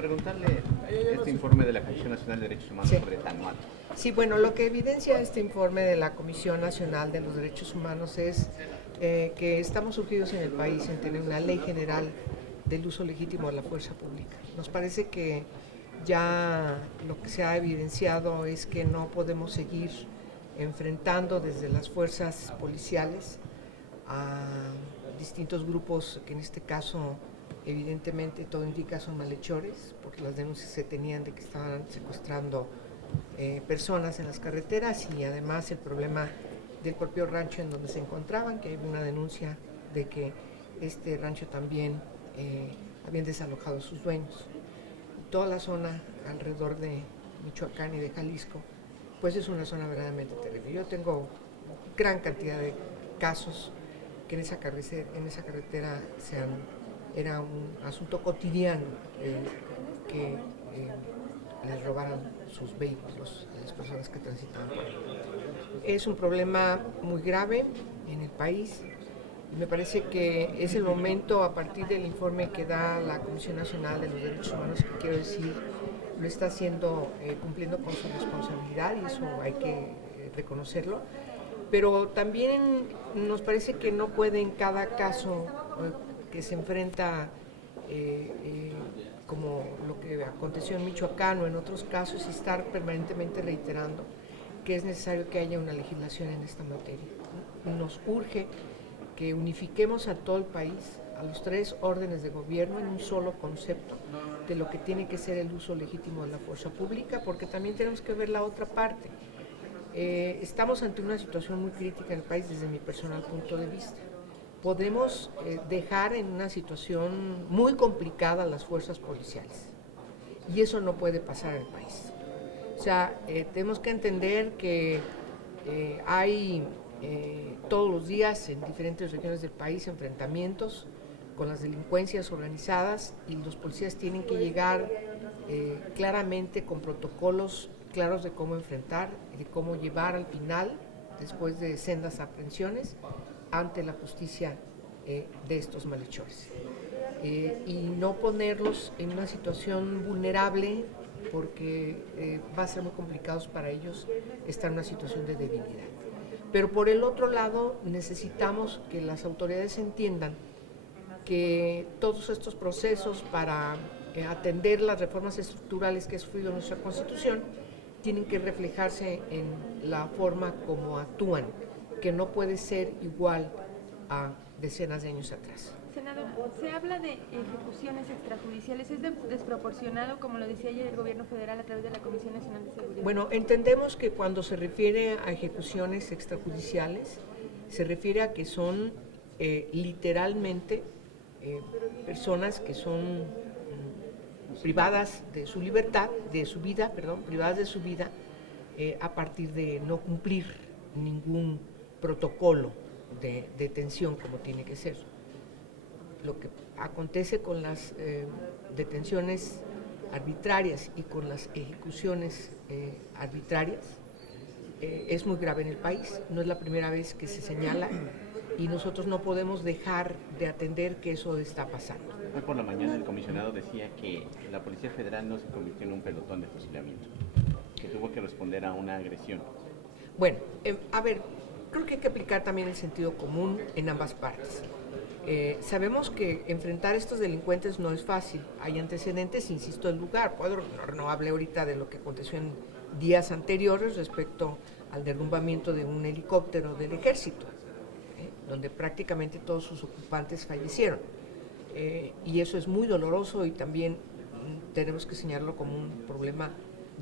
preguntarle este informe de la Comisión Nacional de Derechos Humanos sobre Tanuato. Sí, bueno, lo que evidencia este informe de la Comisión Nacional de los Derechos Humanos es que estamos surgidos en el país en tener una ley general del uso legítimo de la fuerza pública. Nos parece que ya lo que se ha evidenciado es que no podemos seguir enfrentando desde las fuerzas policiales a distintos grupos que en este caso evidentemente todo indica son malhechores, porque las denuncias se tenían de que estaban secuestrando personas en las carreteras y además el problema del propio rancho en donde se encontraban, que hay una denuncia de que este rancho también habían desalojado a sus dueños. Toda la zona alrededor de Michoacán y de Jalisco, pues es una zona verdaderamente terrible. Yo tengo gran cantidad de casos que en esa carretera era un asunto cotidiano que les robaran sus vehículos a las personas que transitaban por ahí. Es un problema muy grave en el país. Me parece que es el momento, a partir del informe que da la Comisión Nacional de los Derechos Humanos, que quiero decir, lo está haciendo, cumpliendo con su responsabilidad, y eso hay que reconocerlo. Pero también nos parece que no puede en cada caso que se enfrenta, como lo que aconteció en Michoacán o en otros casos, estar permanentemente reiterando que es necesario que haya una legislación en esta materia. Nos urge que unifiquemos a todo el país, a los tres órdenes de gobierno, en un solo concepto de lo que tiene que ser el uso legítimo de la fuerza pública, porque también tenemos que ver la otra parte. Estamos ante una situación muy crítica en el país desde mi personal punto de vista. Podemos dejar en una situación muy complicada a las fuerzas policiales, y eso no puede pasar en el país. O sea, tenemos que entender que hay todos los días en diferentes regiones del país enfrentamientos con las delincuencias organizadas, y los policías tienen que llegar claramente con protocolos claros de cómo enfrentar y de cómo llevar al final, después de sendas aprehensiones, ante la justicia de estos malhechores. Y no ponerlos en una situación vulnerable, porque va a ser muy complicado para ellos estar en una situación de debilidad. Pero por el otro lado, necesitamos que las autoridades entiendan que todos estos procesos para atender las reformas estructurales que ha sufrido nuestra Constitución tienen que reflejarse en la forma como actúan, que no puede ser igual a decenas de años atrás. Senadora, se habla de ejecuciones extrajudiciales. ¿Es desproporcionado, como lo decía ayer el gobierno federal a través de la Comisión Nacional de Seguridad? Bueno, entendemos que cuando se refiere a ejecuciones extrajudiciales, se refiere a que son literalmente personas que son privadas de su libertad, de su vida, privadas de su vida, a partir de no cumplir ningún protocolo de detención como tiene que ser. Lo que acontece con las detenciones arbitrarias y con las ejecuciones arbitrarias es muy grave en el país. No es la primera vez que se señala, y nosotros no podemos dejar de atender que eso está pasando. Hoy por la mañana el comisionado decía que la Policía Federal no se convirtió en un pelotón de fusilamiento, que tuvo que responder a una agresión. Bueno, a ver, creo que hay que aplicar también el sentido común en ambas partes. Sabemos que enfrentar a estos delincuentes no es fácil. Hay antecedentes, insisto, del lugar. No hablé ahorita de lo que aconteció en días anteriores respecto al derrumbamiento de un helicóptero del ejército, donde prácticamente todos sus ocupantes fallecieron. Y eso es muy doloroso, y también tenemos que señalarlo como un problema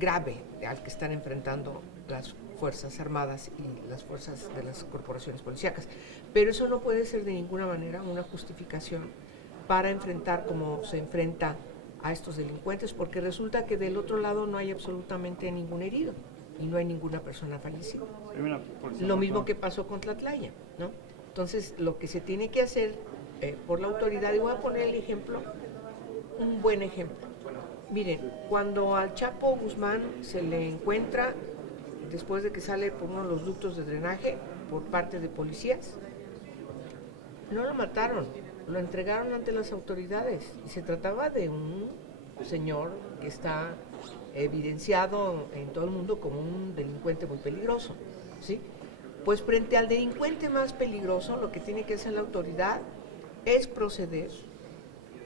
grave al que están enfrentando las Fuerzas Armadas y las fuerzas de las corporaciones policíacas. Pero eso no puede ser de ninguna manera una justificación para enfrentar como se enfrenta a estos delincuentes, porque resulta que del otro lado no hay absolutamente ningún herido y no hay ninguna persona fallecida. Lo mismo que pasó con Tlatlaya, ¿no? Entonces, lo que se tiene que hacer por la autoridad, y voy a poner el ejemplo, un buen ejemplo. Miren, cuando al Chapo Guzmán se le encuentra después de que sale por uno de los ductos de drenaje por parte de policías, no lo mataron, lo entregaron ante las autoridades, y se trataba de un señor que está evidenciado en todo el mundo como un delincuente muy peligroso, ¿sí? Pues frente al delincuente más peligroso, lo que tiene que hacer la autoridad es proceder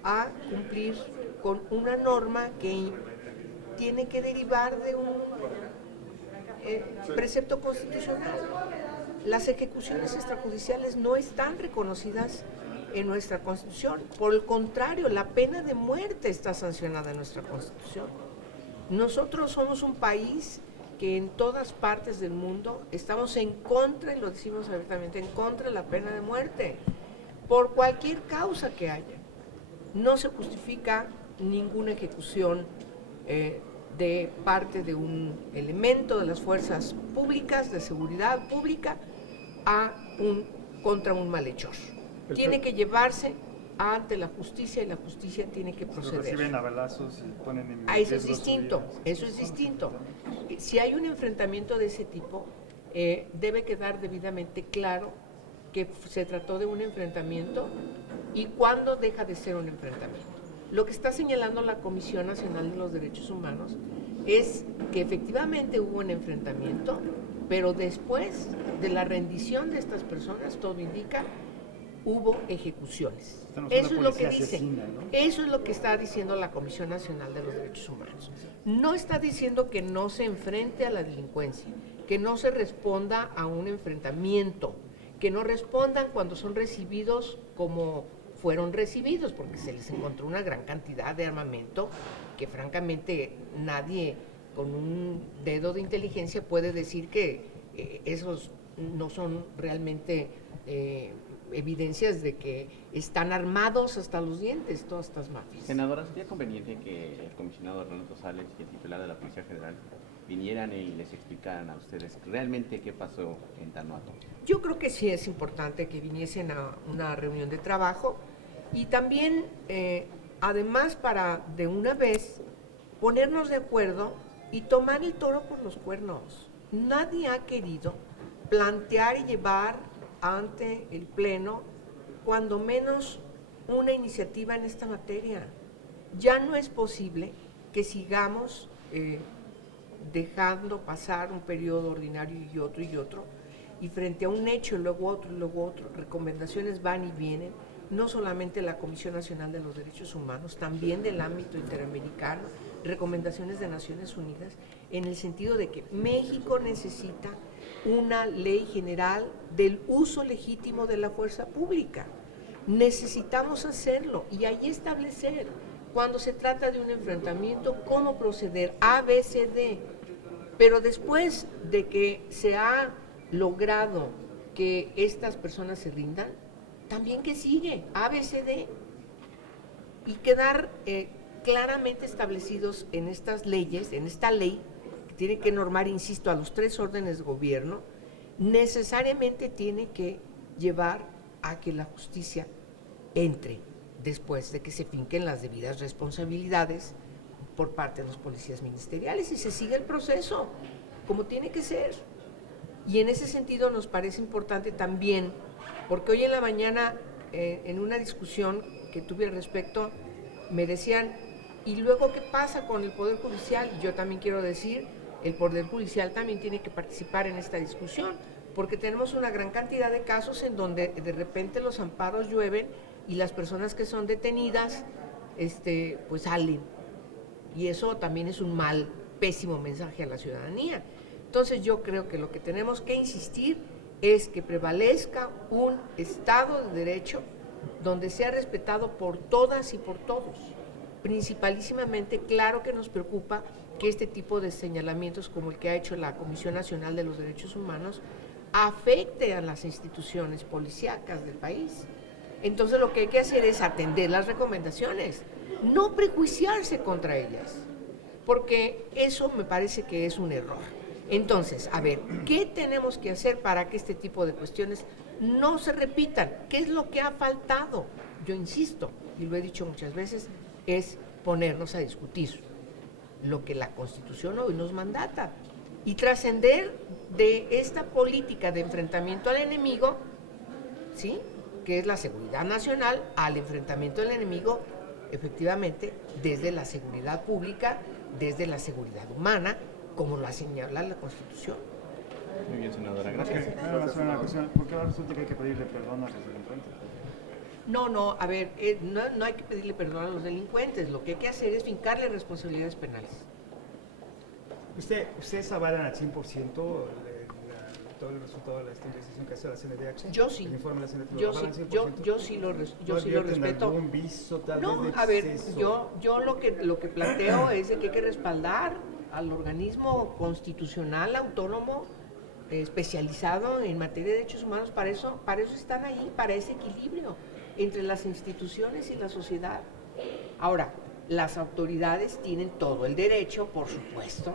a cumplir con una norma que tiene que derivar de un precepto constitucional. Las ejecuciones extrajudiciales no están reconocidas en nuestra Constitución. Por el contrario, la pena de muerte está sancionada en nuestra Constitución. Nosotros somos un país que en todas partes del mundo estamos en contra, y lo decimos abiertamente, en contra de la pena de muerte, por cualquier causa que haya. No se justifica ninguna ejecución de parte de un elemento de las fuerzas públicas, de seguridad pública, contra un malhechor. Tiene que llevarse ante la justicia y la justicia tiene que proceder. Reciben a balazos y ponen en eso es distinto, eso es distinto. Si hay un enfrentamiento de ese tipo, debe quedar debidamente claro que se trató de un enfrentamiento y cuándo deja de ser un enfrentamiento. Lo que está señalando la Comisión Nacional de los Derechos Humanos es que efectivamente hubo un enfrentamiento, pero después de la rendición de estas personas, todo indica, hubo ejecuciones. Eso es lo que dice, asesina, ¿no? Eso es lo que está diciendo la Comisión Nacional de los Derechos Humanos. No está diciendo que no se enfrente a la delincuencia, que no se responda a un enfrentamiento, que no respondan cuando son recibidos como fueron recibidos, porque se les encontró una gran cantidad de armamento que francamente nadie con un dedo de inteligencia puede decir que esos no son realmente evidencias de que están armados hasta los dientes todas estas mafias. Senadora, ¿sería conveniente que el comisionado Renato Sales y el titular de la Policía Federal vinieran y les explicaran a ustedes realmente qué pasó en Tanoato? Yo creo que sí es importante que viniesen a una reunión de trabajo y también, además, para de una vez ponernos de acuerdo y tomar el toro por los cuernos. Nadie ha querido plantear y llevar ante el Pleno, cuando menos, una iniciativa en esta materia. Ya no es posible que sigamos dejando pasar un periodo ordinario y otro, y frente a un hecho, luego otro, recomendaciones van y vienen, no solamente la Comisión Nacional de los Derechos Humanos, también del ámbito interamericano, recomendaciones de Naciones Unidas, en el sentido de que México necesita una ley general del uso legítimo de la fuerza pública. Necesitamos hacerlo y ahí establecer, cuando se trata de un enfrentamiento, cómo proceder, A, B, C, D. Pero después de que se ha logrado que estas personas se rindan, también que sigue, A, B, C, D. Y quedar claramente establecidos en estas leyes, en esta ley, que tiene que normar, insisto, a los 3 órdenes de gobierno, necesariamente tiene que llevar a que la justicia entre después de que se finquen las debidas responsabilidades por parte de los policías ministeriales y se sigue el proceso como tiene que ser. Y en ese sentido nos parece importante también, porque hoy en la mañana en una discusión que tuve al respecto me decían, ¿y luego qué pasa con el Poder Judicial? Y yo también quiero decir, el Poder Judicial también tiene que participar en esta discusión, porque tenemos una gran cantidad de casos en donde de repente los amparos llueven y las personas que son detenidas pues salen. Y eso también es un pésimo mensaje a la ciudadanía. Entonces yo creo que lo que tenemos que insistir es que prevalezca un Estado de Derecho donde sea respetado por todas y por todos. Principalísimamente, claro que nos preocupa que este tipo de señalamientos como el que ha hecho la Comisión Nacional de los Derechos Humanos afecte a las instituciones policíacas del país. Entonces lo que hay que hacer es atender las recomendaciones, no prejuiciarse contra ellas, porque eso me parece que es un error. Entonces, a ver, ¿qué tenemos que hacer para que este tipo de cuestiones no se repitan? ¿Qué es lo que ha faltado? Yo insisto, y lo he dicho muchas veces, es ponernos a discutir lo que la Constitución hoy nos mandata y trascender de esta política de enfrentamiento al enemigo, ¿sí?, que es la seguridad nacional, al enfrentamiento del enemigo efectivamente, desde la seguridad pública, desde la seguridad humana, como lo señala la Constitución. Muy bien, senadora, gracias. Nada más una cuestión, ¿por qué ahora resulta que hay que pedirle perdón a los delincuentes? No, a ver, no hay que pedirle perdón a los delincuentes, lo que hay que hacer es fincarle responsabilidades penales. ¿Ustedes avalan al 100% todo el resultado de la investigación que hace la CNDH? Yo sí. ¿El informe de la CNDH? Yo sí lo respeto. ¿Algún viso tal No, vez de a ver, exceso? yo lo que planteo es de que hay que respaldar al organismo constitucional autónomo especializado en materia de derechos humanos. Para eso están ahí, para ese equilibrio entre las instituciones y la sociedad. Ahora, las autoridades tienen todo el derecho, por supuesto,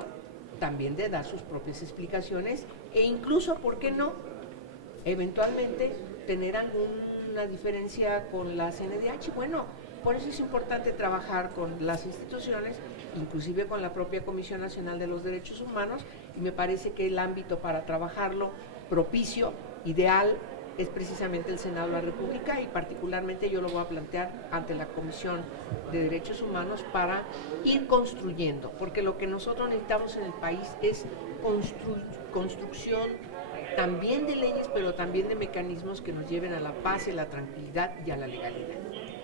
también de dar sus propias explicaciones e incluso, ¿por qué no?, eventualmente tener alguna diferencia con la CNDH. Bueno, por eso es importante trabajar con las instituciones, inclusive con la propia Comisión Nacional de los Derechos Humanos, y me parece que el ámbito para trabajarlo propicio, ideal, es precisamente el Senado de la República, y particularmente yo lo voy a plantear ante la Comisión de Derechos Humanos para ir construyendo, porque lo que nosotros necesitamos en el país es construcción también de leyes, pero también de mecanismos que nos lleven a la paz, a la tranquilidad y a la legalidad.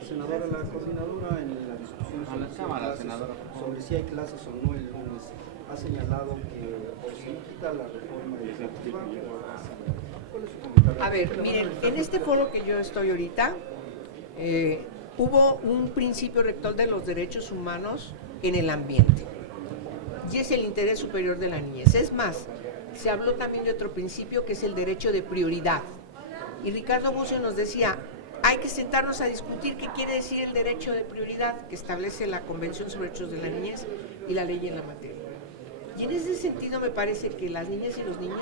Senadora, la coordinadora en la discusión A la cámara, senadora, sobre si hay clases o no el lunes ha señalado que o se quita la reforma educativa o ¿cuál es su comentario? A ver, miren, en este foro que yo estoy ahorita, hubo un principio rector de los derechos humanos en el ambiente, y es el interés superior de la niñez. Es más, se habló también de otro principio que es el derecho de prioridad. Y Ricardo Bucio nos decía, hay que sentarnos a discutir qué quiere decir el derecho de prioridad que establece la Convención sobre Derechos de la Niñez y la ley en la materia. Y en ese sentido me parece que las niñas y los niños,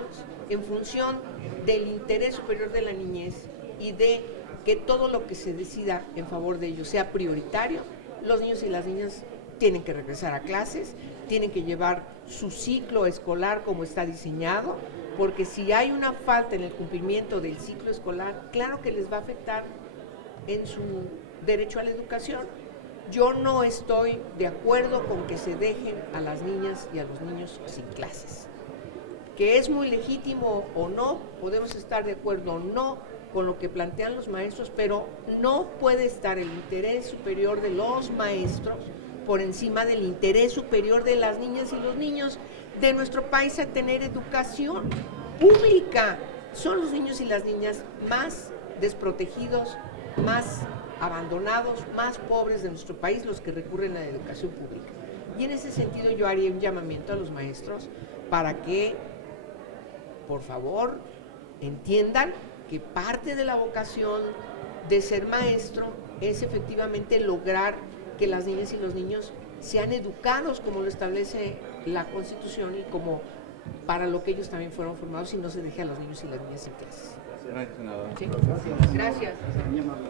en función del interés superior de la niñez y de que todo lo que se decida en favor de ellos sea prioritario, los niños y las niñas tienen que regresar a clases, tienen que llevar su ciclo escolar como está diseñado, porque si hay una falta en el cumplimiento del ciclo escolar, claro que les va a afectar en su derecho a la educación. Yo no estoy de acuerdo con que se dejen a las niñas y a los niños sin clases. Que es muy legítimo o no, podemos estar de acuerdo o no con lo que plantean los maestros, pero no puede estar el interés superior de los maestros por encima del interés superior de las niñas y los niños de nuestro país a tener educación pública. Son los niños y las niñas más desprotegidos, más abandonados, más pobres de nuestro país los que recurren a la educación pública. Y en ese sentido yo haría un llamamiento a los maestros para que, por favor, entiendan que parte de la vocación de ser maestro es efectivamente lograr que las niñas y los niños sean educados como lo establece la Constitución y como para lo que ellos también fueron formados, y no se deje a los niños y las niñas sin clases. Gracias, senadora. ¿Sí? Gracias. Muy amable.